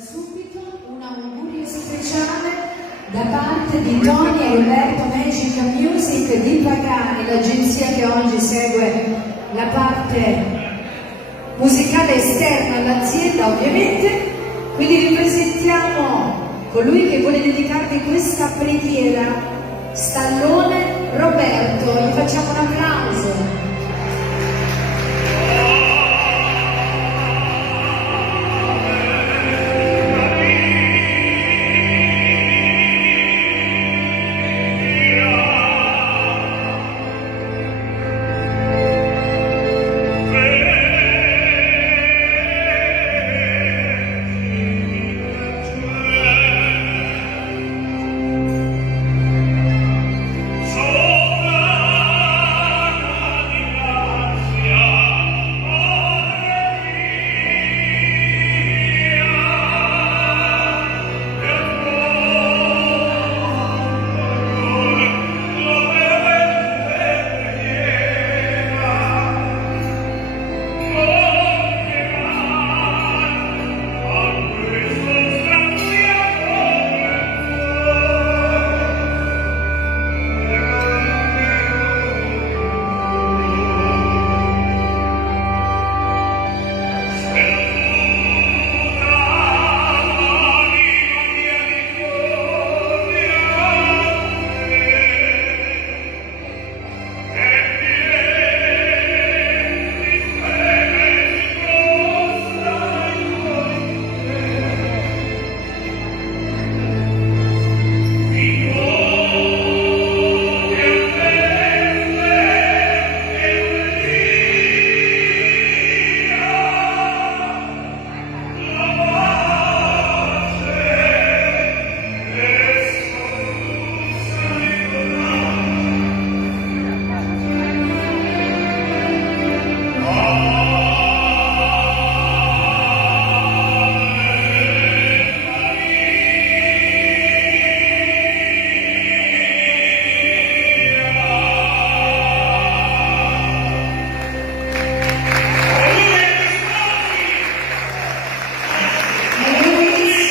subito un augurio speciale da parte di Tony e Roberto Magic Music di Pagani, l'agenzia che oggi segue la parte musicale esterna all'azienda ovviamente. Quindi vi presentiamo colui che vuole dedicarvi questa preghiera, Stallone Roberto. Gli facciamo un applauso.